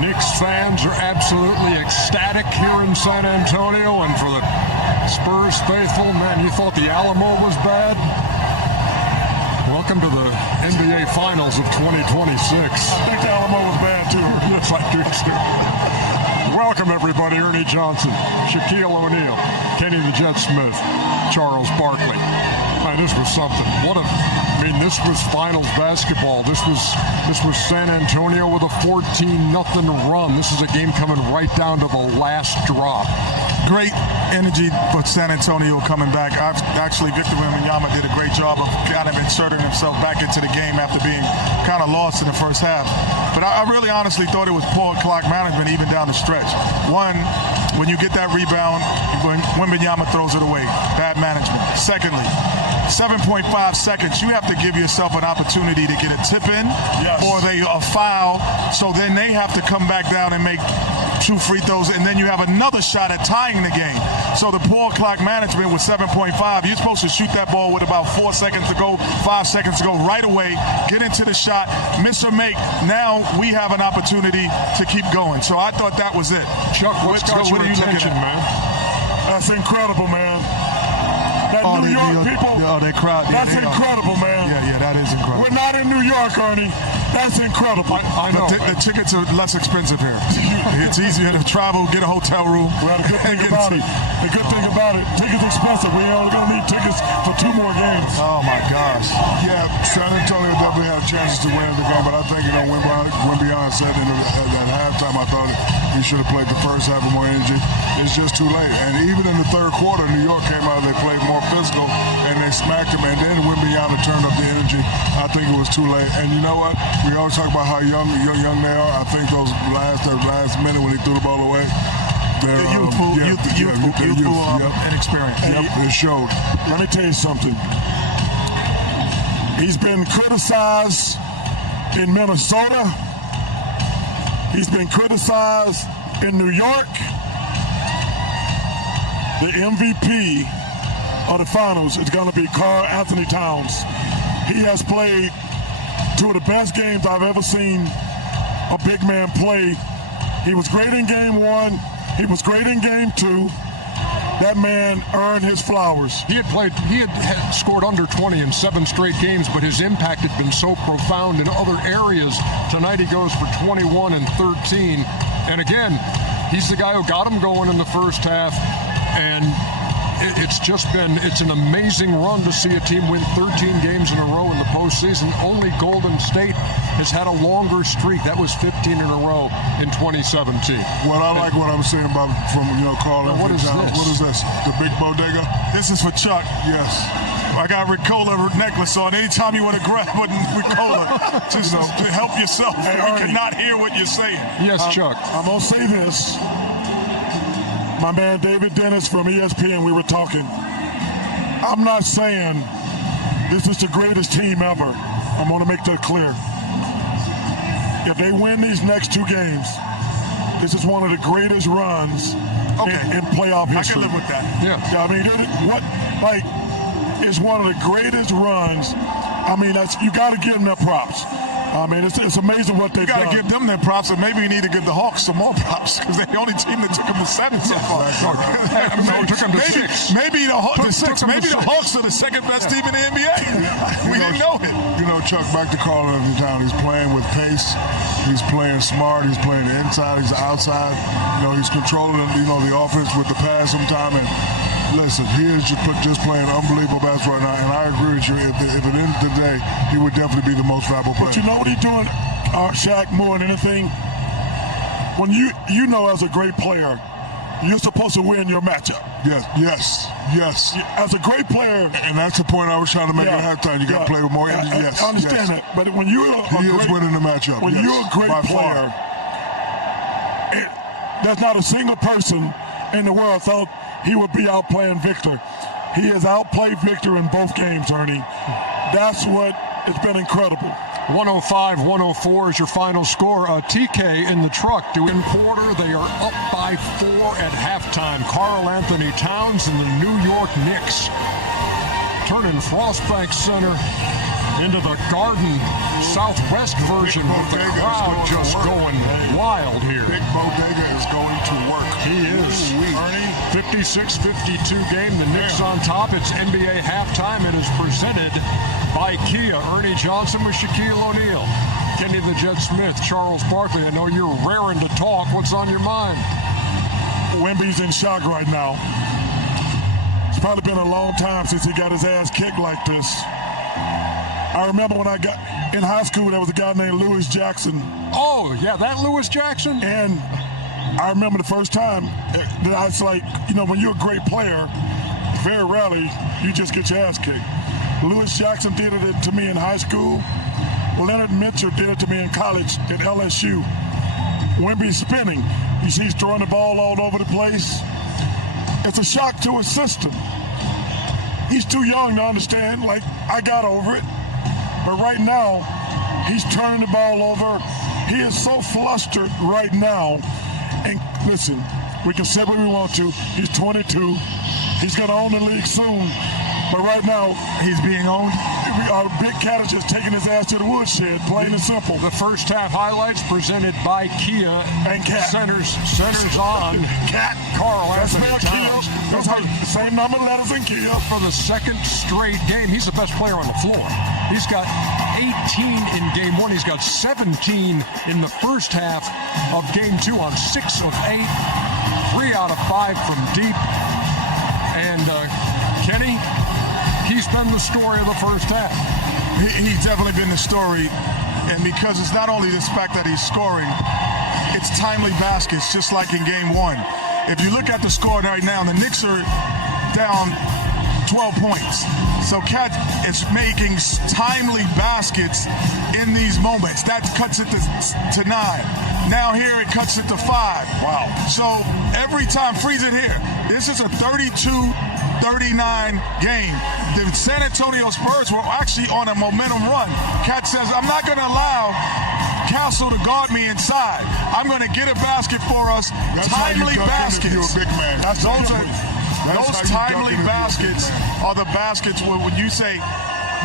Knicks fans are absolutely ecstatic here in San Antonio, and for the Spurs faithful, man, you thought the Alamo was bad? Welcome to the NBA Finals of 2026. I think the Alamo was bad too. Yes, I do too. Welcome everybody, Ernie Johnson, Shaquille O'Neal, Kenny the Jet Smith, Charles Barkley. Man, this was something. This was finals basketball. This was San Antonio with a 14-0 run. This is a game coming right down to the last drop. Great energy for San Antonio coming back. Victor Wembanyama did a great job of kind of inserting himself back into the game after being kind of lost in the first half. But I really honestly thought it was poor clock management even down the stretch. One, when you get that rebound, when Wembanyama throws it away, bad management. Secondly, 7.5 seconds, you have to give yourself an opportunity to get a tip in or a foul, so then they have to come back down and make 2 free throws, and then you have another shot at tying the game. So the poor clock management with 7.5, you're supposed to shoot that ball with about 4 seconds to go, 5 seconds to go right away, get into the shot, miss or make. Now we have an opportunity to keep going. So I thought that was it. Chuck, what are you looking at, man? That's incredible, man. New York people, they crowd. That's incredible, man. Yeah, that is incredible. We're not in New York, Ernie. That's incredible. I know. The tickets are less expensive here. It's easier to travel, get a hotel room. Well, the good thing about it, tickets expensive. We're only going to need tickets for 2 more games. Oh, my gosh. Yeah, San Antonio definitely had chances to win the game, but I think, when beyond said at halftime, I thought he should have played the first half with more energy. It's just too late. And even in the third quarter, New York came out, they played more physical, and they smacked him, and then Wembanyama turned up the energy. I think it was too late. And you know what? We always talk about how young they are. I think that last minute when he threw the ball away, they're youthful, inexperienced. It showed. Let me tell you something. He's been criticized in Minnesota. He's been criticized in New York. The MVP of the finals is going to be Karl Anthony Towns. He has played 2 of the best games I've ever seen a big man play. He was great in game 1. He was great in game 2. That man earned his flowers. He had scored under 20 in 7 straight games, but his impact had been so profound in other areas. Tonight he goes for 21 and 13. And again, he's the guy who got him going in the first half. And it's an amazing run to see a team win 13 games in a row in the postseason. Only Golden State has had a longer streak. That was 15 in a row in 2017. What I'm saying about from Karl Anthony. What is this? What is this? The big bodega? This is for Chuck. Yes. I got a Ricola necklace on. Anytime you want to grab a Ricola, just to help yourself. Hey, we cannot hear what you're saying. Yes, Chuck. I'm gonna say this. My man David Dennis from ESPN, we were talking. I'm not saying this is the greatest team ever. I'm going to make that clear. If they win these next 2 games, this is one of the greatest runs in playoff history. I can live with that. Yeah. It's one of the greatest runs. You got to give them their props. It's amazing what they've done. You got to give them their props, and maybe you need to give the Hawks some more props because they're the only team that took them to 7 so far. Maybe the Hawks are the second best team in the NBA. We didn't know it. Chuck, back to Karl Anthony Towns. He's playing with pace. He's playing smart. He's playing the inside. He's outside. He's controlling the offense with the pass sometime. And listen, he is just playing unbelievable basketball right now. And I agree with you. If at the end of the day, he would definitely be the most valuable player. But you know what he's doing, Shaq, more than anything? When as a great player, you're supposed to win your matchup. Yes. As a great player, and that's the point I was trying to make at halftime. You got to play with more energy. Yes, I understand that. But when you're winning the matchup, when you're a great player, there's not a single person in the world thought he would be outplaying Victor. He has outplayed Victor in both games, Ernie. That's what it's been incredible. 105-104 is your final score. TK in the truck doing quarter. They are up by 4 at halftime. Karl Anthony Towns and the New York Knicks turning Frostbank Center into the Garden Southwest version with the crowd just going wild here. Big Bodega is going to work. He is. Ernie, 56-52 game. The Knicks on top. It's NBA halftime. It is presented by Kia. Ernie Johnson with Shaquille O'Neal. Kenny the Jet Smith, Charles Barkley. I know you're raring to talk. What's on your mind? Wemby's in shock right now. It's probably been a long time since he got his ass kicked like this. I remember when I got in high school, there was a guy named Lewis Jackson. Oh, yeah, that Lewis Jackson? And I remember the first time that I was like, you know, when you're a great player, very rarely you just get your ass kicked. Lewis Jackson did it to me in high school. Leonard Mitchell did it to me in college at LSU. Wemby's spinning. You see he's throwing the ball all over the place. It's a shock to his system. He's too young to understand. Like, I got over it. But right now, he's turning the ball over. He is so flustered right now. And listen, we can say what we want to. He's 22. He's going to own the league soon. But right now, he's being owned. Big Cat is just taking his ass to the woodshed, plain and simple. The first half highlights presented by Kia and Cat. Centers on Cat. Carl Anthony Towns. That's how the same number of letters in Kia. For the second straight game, he's the best player on the floor. He's got 18 in game one. He's got 17 in the first half of game two on 6 of 8, 3 out of 5 from deep. And Kenny, he's been the story of the first half. He's definitely been the story. And because it's not only this fact that he's scoring, it's timely baskets, just like in game one. If you look at the score right now, the Knicks are down 12 points. So Cat is making timely baskets in these moments. That cuts it to 9. Now here it cuts it to 5. Wow. So every time, freeze it here. This is a 32-39 game. The San Antonio Spurs were actually on a momentum run. Cat says, I'm not going to allow Castle to guard me inside. I'm going to get a basket for us. That's timely baskets. You're a big man. Those timely baskets are the baskets where when you say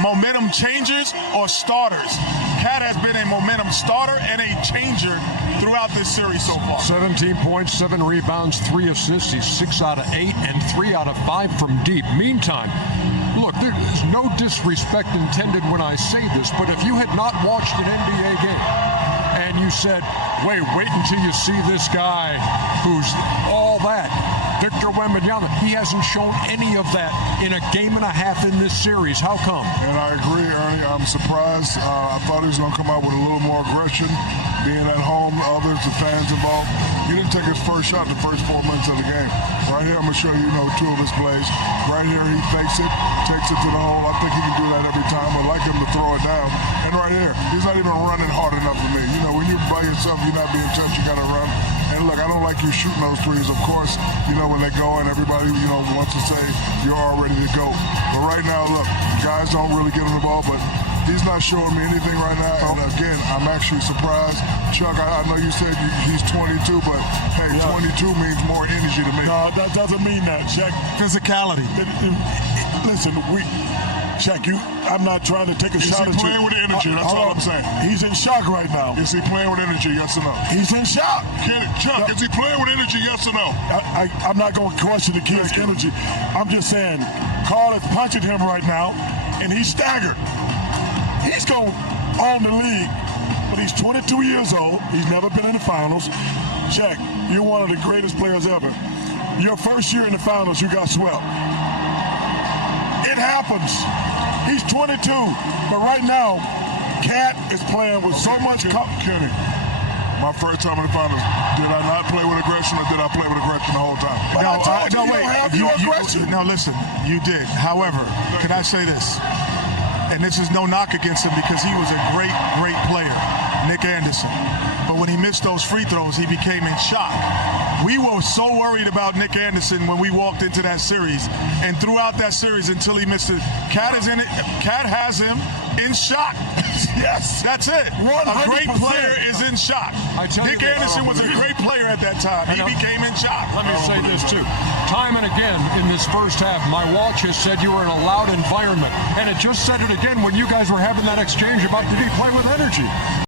momentum changers or starters. Cat has been a momentum starter and a changer throughout this series so far. 17 points, 7 rebounds, 3 assists. He's 6 out of 8 and 3 out of 5 from deep. Meantime, look, there's no disrespect intended when I say this, but if you had not watched an NBA game and you said, wait until you see this guy who's all that, Victor Wembanyama, he hasn't shown any of that in a game and a half in this series. How come? And I agree, Ernie. I'm surprised. I thought he was going to come out with a little more aggression, being at home, others, the fans involved. He didn't take his first shot in the first 4 minutes of the game. Right here, I'm going to show you, 2 of his plays. Right here, he fakes it, takes it to the hole. I think he can do that every time. I like him to throw it down. And right here, he's not even running hard enough for me. When you're by yourself, you're not being touched, you got to run. And look, I don't like you shooting those threes. Of course, when they go and everybody, wants to say you're all ready to go. But right now, look, guys don't really give him the ball, but he's not showing me anything right now. And again, I'm actually surprised. Chuck, I know you said he's 22, but hey, 22 means more energy to me. No, that doesn't mean that, Shaq. Physicality. Listen, Shaq, I'm not trying to take a shot at you. He's playing with energy, that's all I'm saying. He's in shock right now. Is he playing with energy, yes or no? He's in shock. Chuck, is he playing with energy, yes or no? I'm not going to question the kid's energy. I'm just saying, Carl is punching him right now, and he's staggered. He's going to own the league, but he's 22 years old. He's never been in the finals. Shaq, you're one of the greatest players ever. Your first year in the finals, you got swept. It happens. He's 22, but right now, Cat is playing with so much Kenny, my first time in the finals, did I not play with aggression or did I play with aggression the whole time? No, listen, you did. However, could I say this? And this is no knock against him because he was a great, great player, Nick Anderson. But when he missed those free throws, he became in shock. We were so worried about Nick Anderson when we walked into that series. And throughout that series until he missed it, Cat has him in shock. Yes, that's it. 100%. A great player is in shock. Nick Anderson was a great player at that time. He became in shock. Let me say this, too. Time and again in this first half, my watch has said you were in a loud environment. And it just said it again when you guys were having that exchange about did he play with energy.